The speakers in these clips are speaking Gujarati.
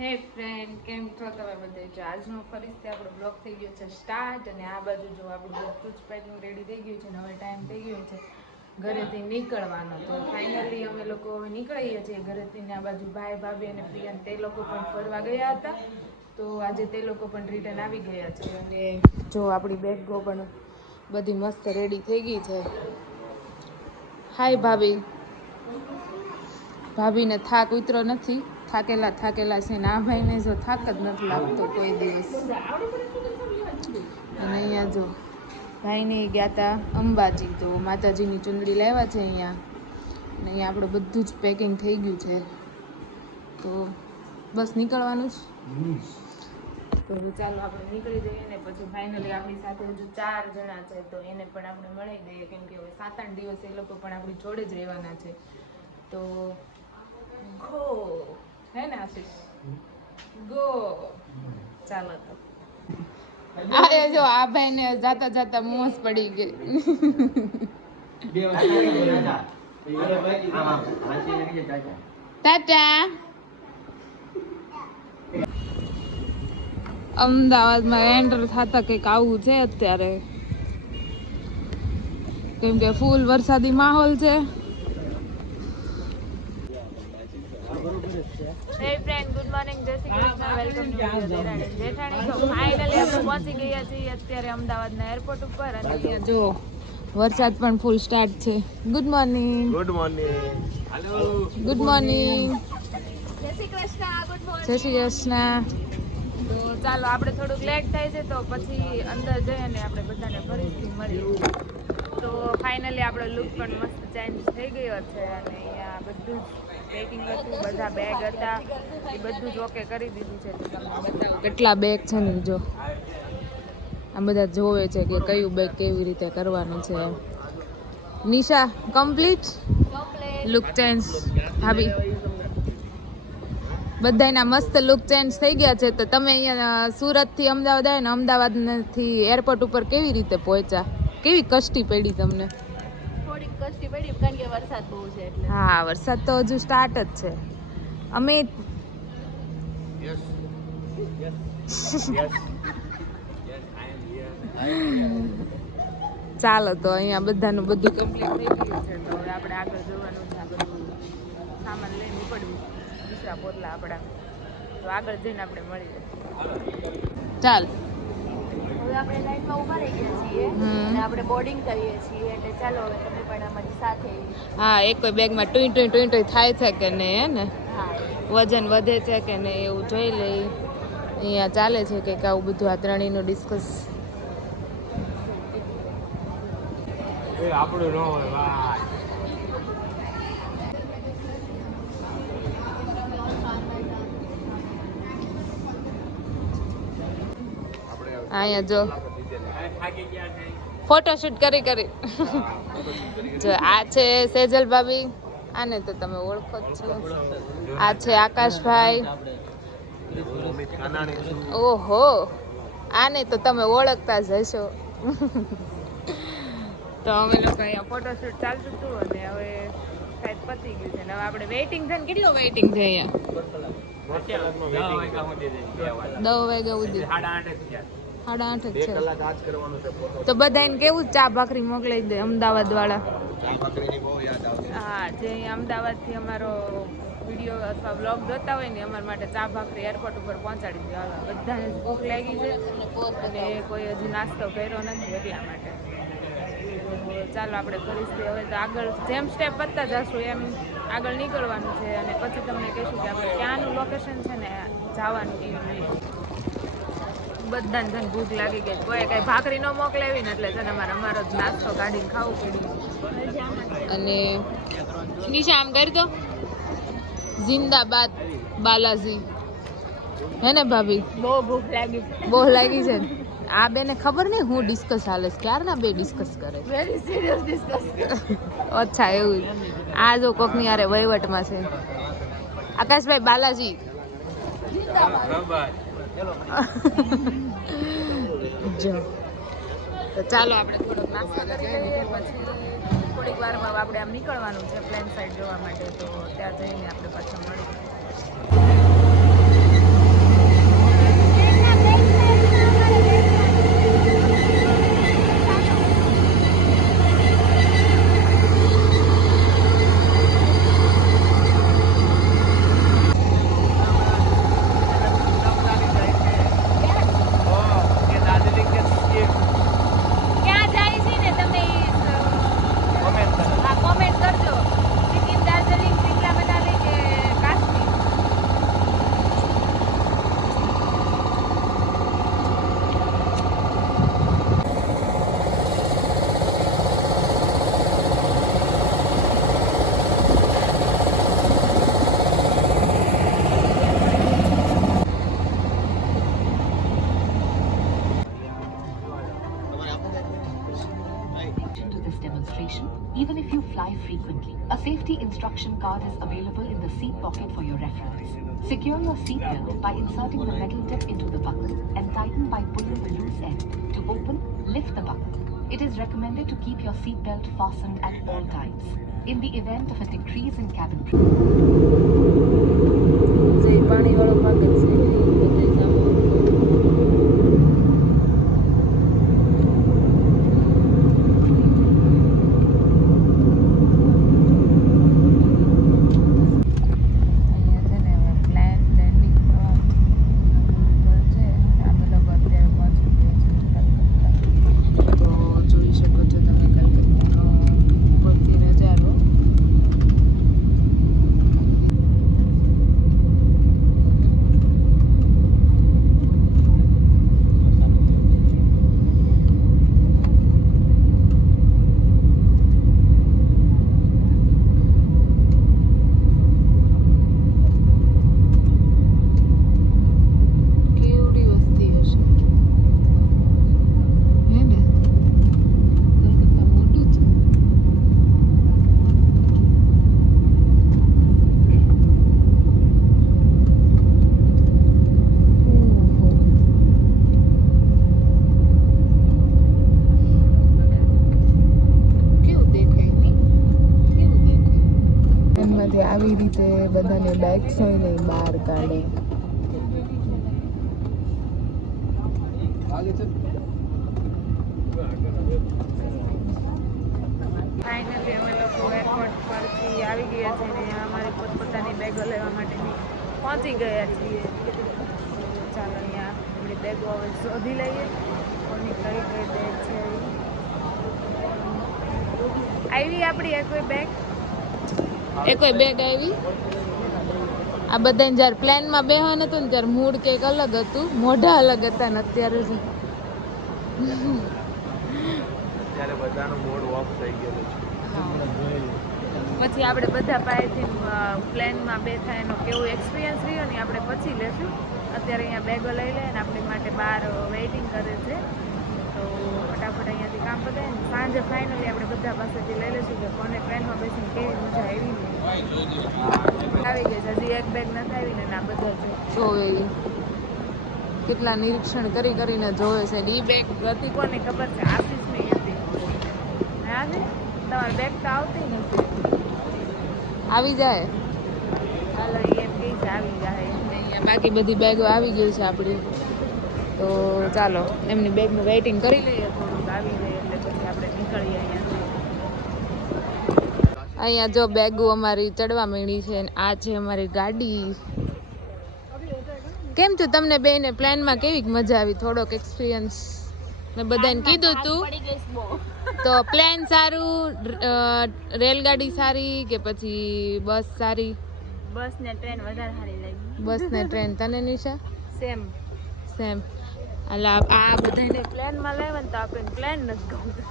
હે ફ્રેન્ડ, કેમ છો તમે બધા? જો આજનો ફરીથી આપણો બ્લોગ થઈ ગયો છે સ્ટાર્ટ, અને આ બાજુ જો આપણું બધું જ પેકિંગ રેડી થઈ ગયું છે. હવે ટાઈમ થઈ ગયો છે ઘરેથી નીકળવાનો. તો ફાઇનલી અમે લોકો હવે નીકળીએ છીએ ઘરેથી. આ બાજુ ભાઈ, ભાભી અને પ્રિયન તે લોકો પણ ફરવા ગયા હતા, તો આજે તે લોકો પણ રિટર્ન આવી ગયા છે. અને જો આપણી બેગો પણ બધી મસ્ત રેડી થઈ ગઈ છે. હાય ભાભી. ભાભીને થાક ઉતરો નથી, થાકેલા છે. ને આ ભાઈને જો થાક જ નથી લાગતો કોઈ દિવસ. અને અહીંયા જો ભાઈને ગયા હતા અંબાજી, તો માતાજીની ચુંદડી લાવ્યા છે અહીંયા. અને અહીંયા આપણે બધું જ પેકિંગ થઈ ગયું છે, તો બસ નીકળવાનું જ. તો ચાલો આપણે નીકળી જઈએ ને પછી ફાઇનલી આપણી સાથે હજુ 4 જણા છે, તો એને પણ આપણે મળી દઈએ, કેમ કે હવે 7-8 દિવસ એ લોકો પણ આપણી જોડે જ રહેવાના છે. તો ગો હે ને આશીષ, ગો. ચાલો તો આ જો આ ભાઈ ને જાતા જાતા મોસ પડી ગઈ. ટાટા. અમદાવાદમાં એન્ટર થતા કંઈક આવું છે અત્યારે, કેમ કે ફૂલ વરસાદી માહોલ છે. હે ફ્રેન્ડ, ગુડ મોર્નિંગ, જય શ્રી કૃષ્ણ, વેલકમ ટુ જેઠાણી. તો ફાઇનલી આપણે પહોંચી ગયા છીએ અત્યારે અમદાવાદના એરપોર્ટ ઉપર. અને અહીંયા જો વરસાદ પણ ફૂલ સ્ટાર્ટ છે. Good morning. Good morning. Hello. Good morning. જય શ્રી કૃષ્ણ. Good morning. જય શ્રી કૃષ્ણ. તો ચાલો, આપણે થોડુંક લેટ થાય છે, તો પછી અંદર જઈએ અને આપણે બધાને ફરીથી મળીએ. તો ફાઇનલી આપણો લુક પણ મસ્ત ચેન્જ થઈ ગયો છે. અને અહીંયા બધું જ પેકિંગ હતું, બધા બેગ હતા એ બધું જ ઓકે કરી દીધું છે. તો તમને બતાવો કેટલા બેગ છે ને. જો આ બધા જોવે છે કે કયું બેગ કેવી રીતે કરવાનું છે. Nisha complete look change. ભાભી બધાના મસ્ત લુક ચેન્જ થઈ ગયા છે. તો તમે અહીંયા સુરતથી અમદાવાદ આવ્યા ને, અમદાવાદથી એરપોર્ટ ઉપર કેવી રીતે પહોંચ્યા? કેવી કષ્ટી પડી તમને? થોડીક કષ્ટી પડી, કારણ કે વરસાદ બહુ છે એટલે. હા, વરસાદ તો હજુ સ્ટાર્ટ જ છે. અમે ચાલો, તો અહીંયા બધાનું બધું કમ્પ્લીટ થઈ ગયું છે. તો હવે આપણે આગળ જવાનું છે. આ બધું સામાન લઈને નીકળવું દૂસરા પોટલા આપણા. તો આગળ જઈને આપણે મળીએ. ચાલ, હવે આપણે લાઈનમાં ઊભા રહી ગયા છીએ અને આપણે બોર્ડિંગ કરીએ છીએ, એટલે ચાલો હવે તમે પણ અમારી સાથે. હા, એક કોઈ બેગમાં ટુઈ ટુઈ થાય છે કે નહીં, હે ને? હા, વજન વધે છે કે નહીં એવું જોઈ લઈ. અહીંયા ચાલે છે કે આવું બધું આ ત્રણેયનું ડિસ્કસ. આપણું ન હોય ભાઈ. અહીંયા જો ફોટોશૂટ કરી જો આ છે સેજલ ભાભી, આને તો તમે ઓળખો જ છો. આ છે આકાશભાઈ. ઓહો, આને તો તમે ઓળખતા જ હશો. તો અમે લોકો અહીંયા ફોટોશૂટ ચાલતું હતું, અને હવે શાયદ પતી ગયું છે. હવે આપણે વેઇટિંગ છે ને, કેટલું વેઇટિંગ છે અહીંયા? 10 વાગ્યા સુધી. 8:30 જ છે. તો બધાને કેવું ચા ભાખરી મોકલાઈ દે અમદાવાદ વાળા. હા, જે અમદાવાદથી અમારો વિડીયો અથવા બ્લોગ જોતા હોય ને, અમારા માટે ચા ભાખરી એરપોર્ટ ઉપર પહોંચાડી દે. બધાને ભૂખ લાગી છે અને કોઈ હજી નાસ્તો કર્યો નથી, એટલા માટે. ચાલો, આપણે ફરીથી હવે તો આગળ જેમ સ્ટેપ વધતા જશું એમ આગળ નીકળવાનું છે. અને પછી તમને કહીશું કે આપણે ક્યાંનું લોકેશન છે ને જવાનું એ. બધાને જન ભૂખ લાગી ગઈ, કોઈ કઈ ભાખરી ન મોકલાવી ને, એટલે છે ને અમારો જ નાસ્તો કાઢીને ખાવું પડ્યું. અને નિશા આમ કરી દો, જિંદાબાદ બાલાજી. હે ને ભાભી? બહુ ભૂખ લાગી, બહુ લાગી છે. આ બેને ખબર નહીં હું ડિસ્કસ હાલે છે, ક્યારના બે ડિસ્કસ કરે. Very serious discuss. અચ્છા, એવું. આ જો કોકની યારે વહીવટમાં છે. આકાશભાઈ બાલાજી. જો તો ચાલો, આપણે થોડોક નાસ્તો કરી લઈએ, પછી થોડીક વારમાં આપણે આમ નીકળવાનું છે પ્લેન સાઈડ જોવા માટે. તો ત્યાં જઈને આપણે પાછા મળીએ. safety instruction card is available in the seat pocket for your reference. Secure your seat belt by inserting the metal tip into the buckle and tighten by pulling the loose end. To open, lift the buckle. It is recommended to keep your seat belt fastened at all times. In the event of a decrease in cabin pressure. જે પાણીવાળો ભાગ છે એ બધે સામાન આવી રીતે બધાને બેગ્સ હોય ને બહાર કાઢે. ફાઇનલી અમે લોકો એરપોર્ટ પરથી આવી ગયા છીએ ને અમારી પોતપોતાની બેગો લેવા માટે પહોંચી ગયા છીએ. ચાલો અહીંયા આપણી બેગો હવે શોધી લઈએ કોની કઈ કઈ બેગ છે. આવી આપણી કોઈ બેગ આવી. આ બધાને જ્યારે પ્લેનમાં બેહવાનું હતું ને ત્યારે મૂડ કંઈક અલગ હતું, મોઢા અલગ હતા ને અત્યારે છે પછી આપણે બધા પાસેથી પ્લેનમાં બેઠા એનો કેવો એક્સપિરિયન્સ રહ્યો ને આપણે પછી લેશું. અત્યારે અહીંયા બેગો લઈ લે ને આપણી માટે બહાર વેઇટિંગ કરે છે તો ફટાફટ અહીંયાથી કામ પતાય ને સાંજે ફાઇનલી આપણે બધા પાસેથી લઈ લઈશું કે કોને ટ્રેનમાં બેસીને કેવી મજા આવી ને આવી ગઈ છે. હજી એક બેગ નથી આવી ને આ બધા છે જોવે કેટલા નિરીક્ષણ કરીને જોવે છે. એ બેગ હતી કોને ખબર છે? આશીષની હતી. હા ને તમારી બેગ તો આવતી નથી. આવી જાય ચાલો એમ કહી છે આવી જાય નહીં. બાકી બધી બેગો આવી ગઈ છે આપણી તો ચાલો એમની બેગનું વેઇટિંગ કરી લઈએ થોડુંક આવી જાય એટલે પછી આપણે નીકળીએ અહીંયા. અહીંયા જો બેગો અમારી ચડવા માંડી છે અને આ છે અમારી ગાડી. કેમ છું તમને બેને પ્લેનમાં કેવી મજા આવી? થોડોક એક્સપિરિયન્સ મેં બધાને કીધું તું તો પ્લેન સારું, રેલગાડી સારી કે પછી બસ સારી? બસ ને ટ્રેન વધારે સારી લાગી. બસ ને ટ્રેન તને નિશા? સેમ. એટલે આ બધાને પ્લેનમાં લેવા ને તો આપણે પ્લેન નથી ગમતું.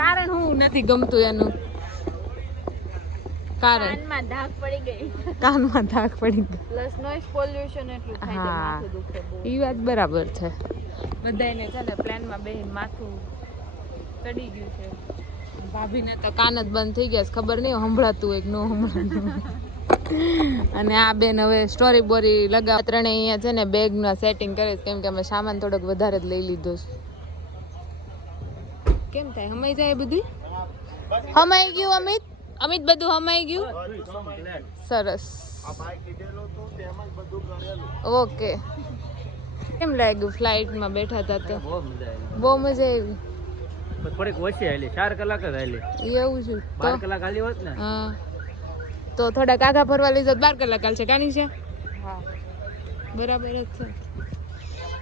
કારણ હું નથી ગમતું એનું કારણ કાનમાં ધાક પડી ગઈ. પ્લસ નોઇઝ પોલ્યુશન એટલું થાય છે માથું દુખે બહુ. એ વાત બરાબર છે. બધાને છે ને પ્લેનમાં બેહીને માથું ચડી ગયું છે. ભાભીને તો કાન જ બંધ થઈ ગયા છે, ખબર નહીં સંભળાતું એક નો સંભળાતું. અને આ બેન હવે સ્ટોરી બોરી લગાવ ત્રણે અહીંયા છે ને બેગના સેટિંગ કરે છે કેમ કે અમે સામાન થોડોક વધારે જ લઈ લીધો છે. કેમ થાય? હમાઈ જાય બધું? હમાઈ ગયું અમિત બધું હમાઈ ગયું? સરસ ઓકે. કેમ લાગ્યું ફ્લાઇટમાં બેઠા હતા તો? બહુ મજા આવી. થોડીક ઓછી હાલી, 4 કલાક જ હાલી. એવું છે? 12 કલાક હાલી હોત ને હા તો થોડા કાકા ફરવા લઈ જાત 12 કલાક હાલશે. કાની છે? હા બરાબર જ છે.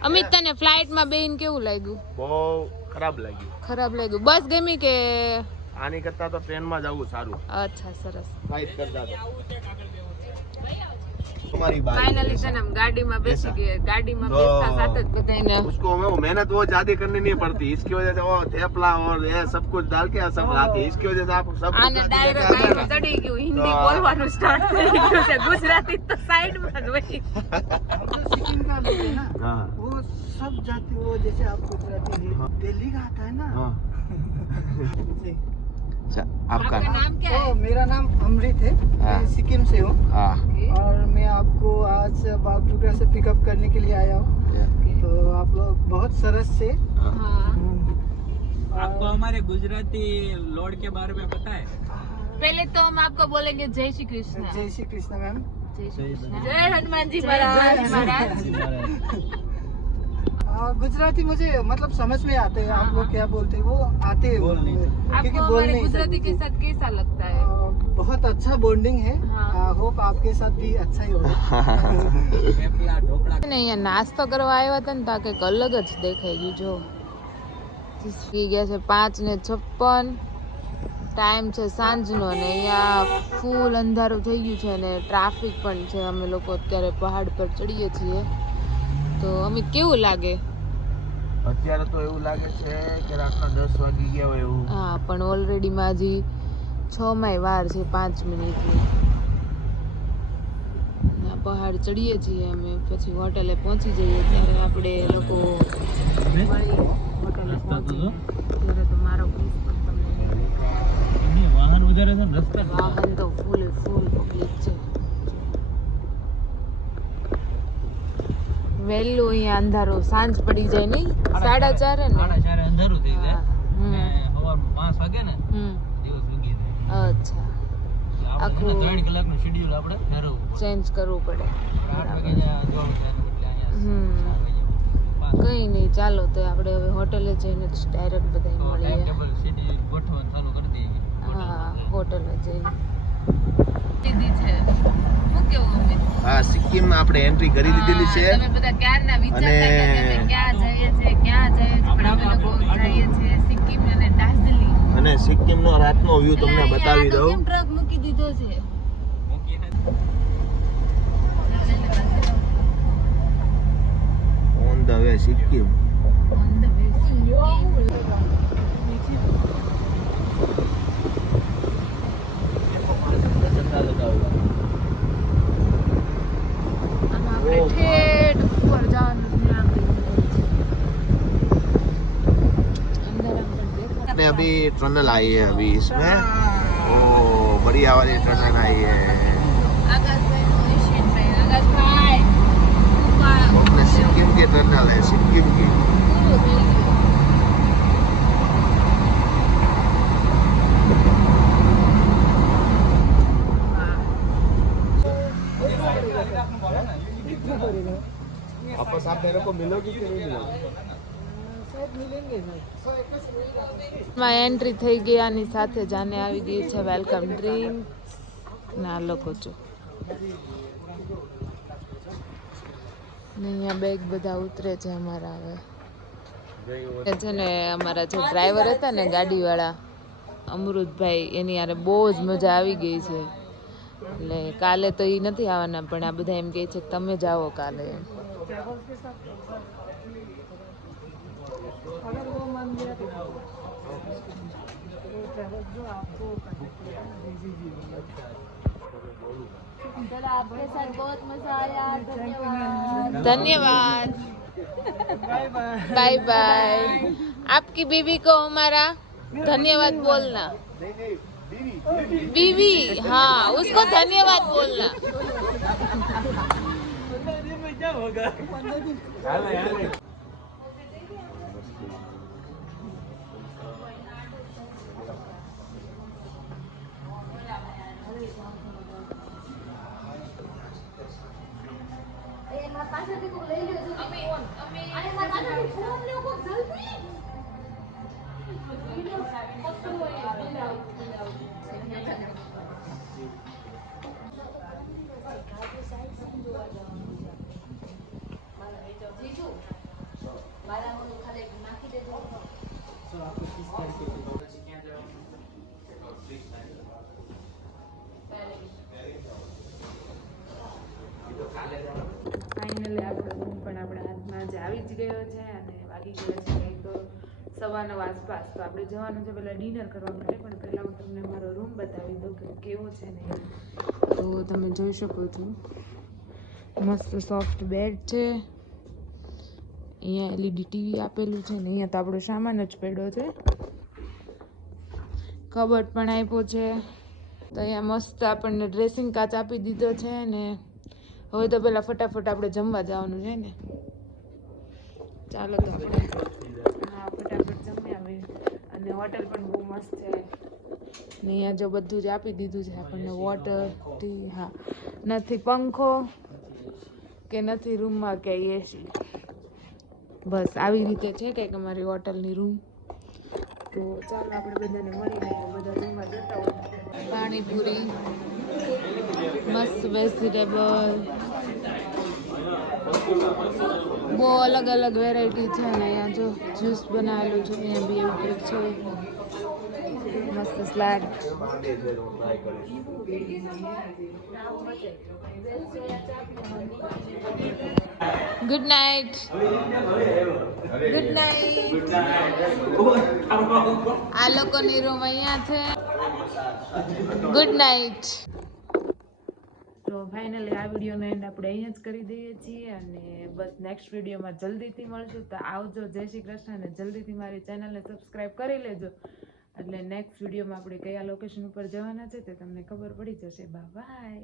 અમિત તને ફ્લાઇટમાં બેહીને કેવું લાગ્યું? બહુ ખરાબ લાગ્યું. બસ ગમી કે આની કરતા તો ટ્રેનમાં જવું સારું? અચ્છા સરસ. ફ્લાઇટ કરતા તો फाइनली से हम गाड़ी में बैसी गए. गाड़ी में बैठा साथ જ બધાને उसको हमें वो मेहनत वो ज्यादा करनी नहीं पड़ती. इसकी वजह से वो थेपला और ये सब कुछ डाल के सब लाते. इसकी वजह से आप सब આને ડાયરેક્ટ આઈને ચડી ગયું. હિન્દી બોલવાનું સ્ટાર્ટ થઈ ગયું છે. ગુજરાતી તો સાઈડ માં જ હોય. हाँ वो सब जाति वो जैसे आप गुजराती दिल्ली का आता है ना आपका नाम क्या है? मेरा नाम अमृत है, हाँ। मैं सिक्किम से हूँ हाँ और मैं आपको आज बागडोगरा से पिकअप करने के लिए आया हूँ। तो आप लोग बहुत सरस से हाँ आपको हमारे गुजराती लॉर्ड के बारे में पता है? पहले तो हम आपको बोलेंगे जय श्री कृष्ण। जय श्री कृष्ण मैम। जय श्री कृष्ण। जय हनुमान जी महाराज। गुजराती मुझे मतलब समझ में आते हैं, आप लोग क्या बोलते हैं वो आते हैं, बोल नहीं सकते। क्योंकि आपको बोल हमारे नहीं गुजराती के सकते। साथ कैसा लगता है? बहुत अच्छा बॉन्डिंग है। हाँ। होप आपके साथ भी अच्छा ही होगा। થેપલા ઢોકળા ને અહીંયા નાસ્તો કરવા આવ્યા હતા ને તો આ કંઈક અલગ જ દેખાઈ ગયું જો થઈ ગયા છે 5:56 ટાઈમ છે સાંજનો ને અહીંયા ફૂલ અંધારું થઈ ગયું છે અને ટ્રાફિક પણ છે અમે લોકો અત્યારે પહાડ પર ચડીએ છીએ તો અમે કેવું લાગે અત્યારે તો એવું લાગે છે કે રાતના 10 વાગી ગયા હોય એવું. હા પણ ઓલરેડીમાં હજી 6 માય વાર છે 5 મિનિટની આ પહાડ ચડીએ છીએ અમે પછી હોટલે પહોંચી જઈએ ત્યારે આપણે લોકો મળી હોટલે પહોંચીએ ત્યારે તો મારો પીસ પણ તમને નહીં દેખાય. વાહન વધારે છે ને રસ્તા વાહન તો ફૂલ પબ્લિક છે વહેલું અહીંયા અંધારું સાંજ પડી જાય નહીં 4:30 ને 4:30 અંધારું થઈ જાય હમ. ને સવારમાં 5 વાગે ને હમ દિવસ ઉગી જાય અચ્છા આપણે આખું 3 કલાકનું શેડ્યુલ આપણે ઠેરવવું ચેન્જ કરવું પડે 8 વાગે જોવા બદલે અહીંયા હમ. 4 વાગે કઈ નહીં ચાલો તો આપણે હવે હોટલે જઈને જ ડાયરેક્ટ બધા ટાઈમ મળીએ ટેબલ શેડ્યુલ ગોઠવવાનું ચાલુ કરી દઈએ હા હોટલે જઈને દીદી છે શું કેવું અમે હા સિક્કિમમાં આપણે એન્ટ્રી કરી દીધેલી છે તમે બધા ક્યારના વિચારતા અને- હતા કે અમે ક્યાં જઈએ છીએ પણ અમે લોકો જઈએ છીએ સિક્કિમ અને દાર્જિલિંગ અને સિક્કિમનો રાતનો વ્યૂ તમને બતાવી દઉં. કેમ ટ્રક મૂકી દીધો છે મૂકી દે. On the way Sikkim. On the way. આમાં આપણે ઠેઠ ઉપર જવાનું છે આપણે અંદર આમ પણ દેખાય ने अभी टनल आई है अभी इसमें ओ बढ़िया वाली टनल आई है આકાશભાઈ નો એશિયનભાઈ આકાશભાઈ ઉપર अपने सिक्किम की टनल है सिक्किम की પૂરું થઈ ગયું वापस आप मेरे को मिलोगी कि नहीं मिलोगी માં એન્ટ્રી થઈ ગયાની સાથે જ આને આવી ગઈ છે વેલકમ ડ્રિંક ના લોકો જો ને અહીંયા બેગ બધા ઉતરે છે અમારા હવે એ છે ને અમારા જે ડ્રાઈવર હતા ને ગાડીવાળા અમૃતભાઈ એની યારે બહુ જ મજા આવી ગઈ છે એટલે કાલે તો એ નથી આવવાના પણ આ બધા એમ કહે છે કે તમે જાઓ કાલે એમ अगर वो मान लिया तो ट्रैवल जो आपको चलो आपके साथ बहुत मजा आया, धन्यवाद। धन्यवाद बाय बाय आपकी बीवी को हमारा धन्यवाद बोलना बीवी हाँ उसको धन्यवाद बोलना ફાઇનલી આપણો રૂમ પણ આપણા હાથમાં જ આવી જ ગયો છે અને વાગી ગયો છે કંઈક 9:15 આસપાસ તો આપણે જવાનું છે પહેલાં ડિનર કરવા માટે પણ પહેલાં હું તમને મારો રૂમ બતાવી દઉં કે કેવો છે ને તો તમે જોઈ શકો છો મસ્ત સોફ્ટ બેડ છે અહીંયા LED ટીવી આપેલું છે ને અહીંયા તો આપણો સામાન જ પડ્યો છે કબટ પણ આપ્યો છે. તો અહીંયા મસ્ત આપણને ડ્રેસિંગ કાચ આપી દીધો છે ને હવે તો પેલા ફટાફટ આપણે જમવા જવાનું છે ને. ચાલો તો આપણે હા ફટાફટ જમી આવી. અને હોટલ પણ બહુ મસ્ત છે ને અહીંયા જો બધું જ આપી દીધું છે આપણને વોટર ટી. હા નથી પંખો કે નથી રૂમમાં કે એસી, બસ આવી રીતે છે કંઈક અમારી હોટલની રૂમ. તો ચાલો આપણે બધાને મળીને બધા જમવા જતા હોય. પાણીપુરી, મસ્ત વેજીટેબલ, બહુ અલગ અલગ વેરાયટી છે ને અહીંયા જો જ્યુસ બનાવેલું છે અહીંયા બી એવું કંઈક છે. મસ્ત salad. Good night. Good night. આ લોકોની રૂમ અહીંયા છે. Good night. તો ફાઇનલી આ વિડીયોનો એન્ડ આપણે અહીંયા જ કરી દઈએ છીએ અને બસ નેક્સ્ટ વિડીયોમાં જલ્દીથી મળશું. તો આવજો. જય શ્રી કૃષ્ણ. અને જલ્દીથી મારી ચેનલને સબસ્ક્રાઈબ કરી લેજો એટલે નેક્સ્ટ વિડીયોમાં આપણે કયા લોકેશન ઉપર જવાના છે તે તમને ખબર પડી જશે. બાય.